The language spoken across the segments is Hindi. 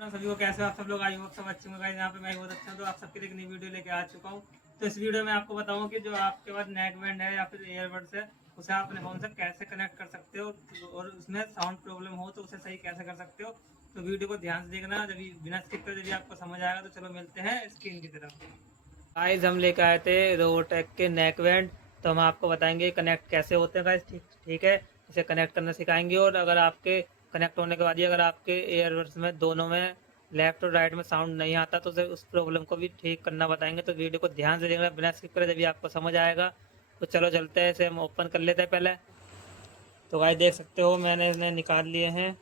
सभी को कैसे हो आप सब लोग। आई होप सब अच्छे होंगे। गाइस यहाँ पे मैं बहुत अच्छा हूँ। तो आप सबके लिए एक नई वीडियो लेके आ चुका हूँ। तो इस वीडियो में आपको बताऊँ कि जो आपके पास नेक बैंड है या फिर ईयरबड्स है, उसे आप अपने फोन से कैसे कनेक्ट कर सकते हो और उसमें साउंड प्रॉब्लम हो तो उसे सही कैसे कर सकते हो। तो वीडियो को ध्यान से देखना, जब बिना स्किप कर जब आपको समझ आएगा। तो चलो मिलते हैं स्क्रीन की तरफ। गाइस हम लेके आए थे रोबोटेक के नेक बैंड। तो हम आपको बताएंगे कनेक्ट कैसे होते हैं गाइस। ठीक ठीक है, इसे कनेक्ट करना सिखाएंगे। और अगर आपके कनेक्ट होने के बाद ही अगर आपके एयरबड्स में दोनों में लेफ्ट और राइट में साउंड नहीं आता तो उसे उस प्रॉब्लम को भी ठीक करना बताएंगे। तो वीडियो को ध्यान से देखना, बिना स्किप करे, जब आपको समझ आएगा। तो चलो चलते हैं, इसे हम ओपन कर लेते हैं पहले। तो गाइस देख सकते हो मैंने इन्हें निकाल लिए हैं।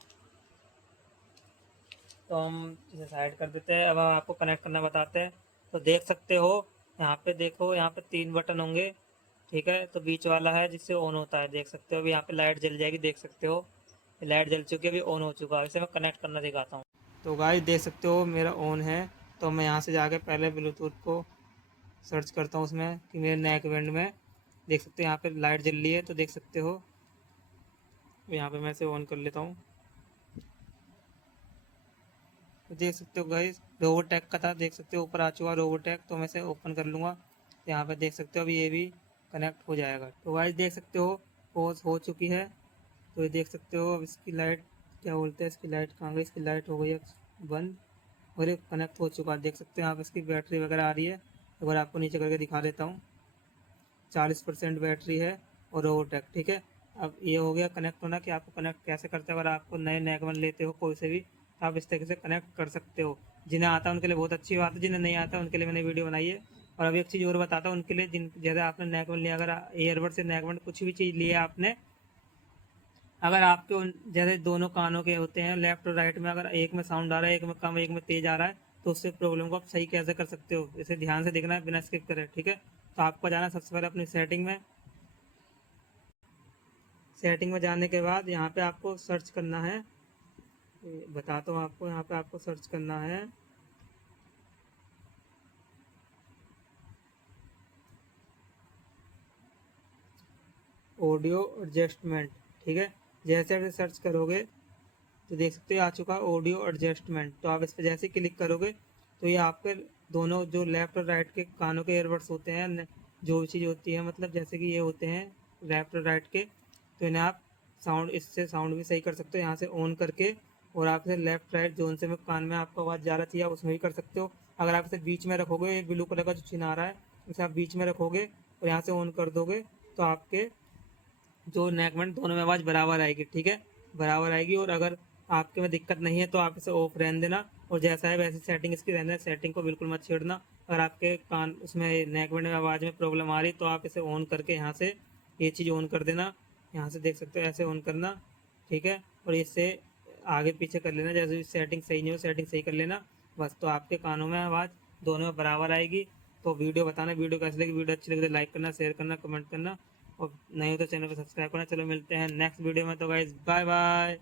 तो हम इसे साइड कर देते हैं। अब हम आपको कनेक्ट करना बताते हैं। तो देख सकते हो यहाँ पे, देखो यहाँ पे 3 बटन होंगे। ठीक है, तो बीच वाला है जिससे ऑन होता है। देख सकते हो अभी यहाँ पे लाइट जल जाएगी। देख सकते हो लाइट जल चुकी है, अभी ऑन हो चुका है। इसे मैं कनेक्ट करना दिखाता हूँ। तो गाइस देख सकते हो मेरा ऑन है। तो मैं यहाँ से जाके पहले ब्लूटूथ को सर्च करता हूँ उसमें कि मेरे नेक बैंड में। देख सकते हो यहाँ पे लाइट जल रही है। तो देख सकते हो यहाँ पे मैं इसे ऑन कर लेता हूँ। तो देख सकते हो गाइस रोबोटेक का था। देख सकते हो ऊपर आ चुका रोबोटेक। तो मैं इसे ओपन कर लूँगा। तो यहाँ पे देख सकते हो अभी ये भी कनेक्ट हो जाएगा। तो गाइस देख सकते हो पॉज हो चुकी है। तो ये देख सकते हो अब इसकी लाइट, क्या बोलते हैं, इसकी लाइट कहाँ गई। इसकी लाइट हो गई है बंद और ये कनेक्ट हो चुका है। देख सकते हो यहाँ पे इसकी बैटरी वगैरह आ रही है। अगर आपको नीचे करके दिखा देता हूँ, 40% बैटरी है और रोबोटेक। ठीक है, अब ये हो गया कनेक्ट होना कि आपको कनेक्ट कैसे करते हैं। अगर आपको नए नेकवन लेते हो कोई से भी, तो आप इस तरीके से कनेक्ट कर सकते हो। जिन्हें आता है उनके लिए बहुत अच्छी बात है, जिन्हें नहीं आता उनके लिए मैंने वीडियो बनाई है। और अभी एक चीज़ और बताता हूँ उनके लिए, जिन जैसे आपने नेकवन लिया, अगर ईयरबड से नेकवन कुछ भी चीज़ लिया आपने, अगर आपके जैसे दोनों कानों के होते हैं लेफ्ट और राइट में, अगर एक में साउंड आ रहा है, एक में कम, एक में तेज आ रहा है, तो उससे प्रॉब्लम को आप सही कैसे कर सकते हो, इसे ध्यान से देखना है बिना स्किप करे। ठीक है, तो आपको जाना सबसे पहले अपनी सेटिंग में। सेटिंग में जाने के बाद यहाँ पे आपको सर्च करना है, बताता हूँ आपको। यहाँ पे आपको सर्च करना है ऑडियो एडजस्टमेंट। ठीक है, जैसे आप सर्च करोगे तो देख सकते हो आ चुका ऑडियो एडजस्टमेंट। तो आप इस पर जैसे क्लिक करोगे तो ये आपके दोनों जो लेफ्ट और राइट के कानों के एयरबड्स होते हैं, जो भी चीज़ होती है, मतलब जैसे कि ये होते हैं लेफ्ट और राइट के, तो इन्हें आप साउंड, इससे साउंड भी सही कर सकते हो यहाँ से ऑन करके। और आप इसे लेफ्ट राइट जोन से में कान में आपको आवाज़ ज़्यादा चाहिए आप उसमें भी कर सकते हो। अगर आप इसे बीच में रखोगे, ये ब्लू कलर का जो चिन्ह आ रहा है, इसे आप बीच में रखोगे और यहाँ से ऑन कर दोगे, तो आपके जो नेकबैंड दोनों में आवाज़ बराबर आएगी। ठीक है, बराबर आएगी। और अगर आपके में दिक्कत नहीं है तो आप इसे ऑफ रहने देना, और जैसा है वैसी सेटिंग इसकी रहने देना। सेटिंग को बिल्कुल मत छेड़ना। अगर आपके कान उसमें नेकबैंड में आवाज़ में प्रॉब्लम आ रही तो आप इसे ऑन करके यहाँ से ये चीज़ ऑन कर देना। यहाँ से देख सकते हो ऐसे ऑन करना। ठीक है, और इससे आगे पीछे कर लेना, जैसे सेटिंग सही नहीं हो सेटिंग सही कर लेना बस। तो आपके कानों में आवाज़ दोनों में बराबर आएगी। तो वीडियो बताना वीडियो कैसी लगी। वीडियो अच्छी लगी तो लाइक करना, शेयर करना, कमेंट करना, और नहीं हो तो चैनल को सब्सक्राइब करना। चलो मिलते हैं नेक्स्ट वीडियो में। तो गाइस बाय बाय।